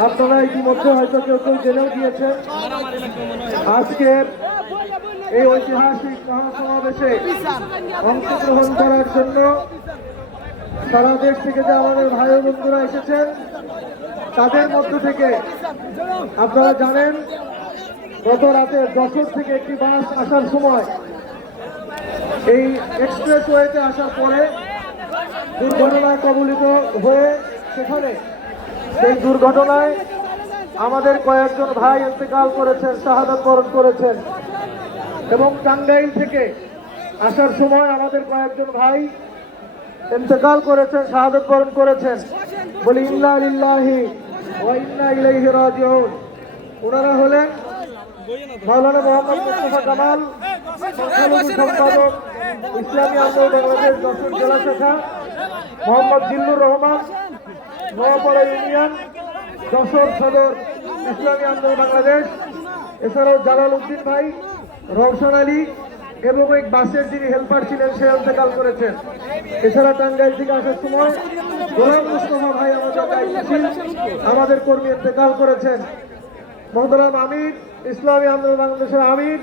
আপনারা ইতিমধ্যে হয়তো কেউ কেউ জেনেও গিয়েছেন আজকের এই ঐতিহাসিক মহাসমাবেশে অংশগ্রহণ করার জন্য সারা দেশ থেকে যে আমাদের ভাই বন্ধুরা এসেছেন, তাদের মধ্য থেকে আপনারা জানেন, গত রাতে যশোর থেকে একটি বাস আসার সময় এই এক্সপ্রেস ওয়েতে আসার পরে দুর্ঘটনায় কবলিত হয়ে সেখানে সেই দুর্ঘটনায় আমাদের কয়েকজন ভাই ইন্তেকাল করেছেন, শাহাদত বরণ করেছেন। এবং টাঙ্গাইল থেকে আসার সময় আমাদের কয়েকজন ভাই ইন্তেকাল করেছেন, শাহাদত বরণ করেছেন। বলি ইল্লা লিল্লাহি ওয়া ইন্না ইলাইহি রাজিউন। ওনারা হলেন ইসলামী আন্দোলন বাংলাদেশ জেলা শাখা, মোহাম্মদ জিল্লুর রহমান নোয়াপাড়া ইউনিয়ন যশোর সদর ইসলামী আন্দোলন বাংলাদেশ। এছাড়াও জালাল উদ্দিন ভাই, রওশন আলী এবং এই বাসের যিনি হেল্পার ছিলেন, সে ইন্তেকাল করেছেন। এছাড়া টাঙ্গাইল থেকে আসার সময় গোলাম মুস্তফা ভাই আমাদের দায়িত্বশীল, আমাদের কর্মী ইন্তেকাল করেছেন। মহতরাম আমির, ইসলামী আন্দোলন বাংলাদেশের আমির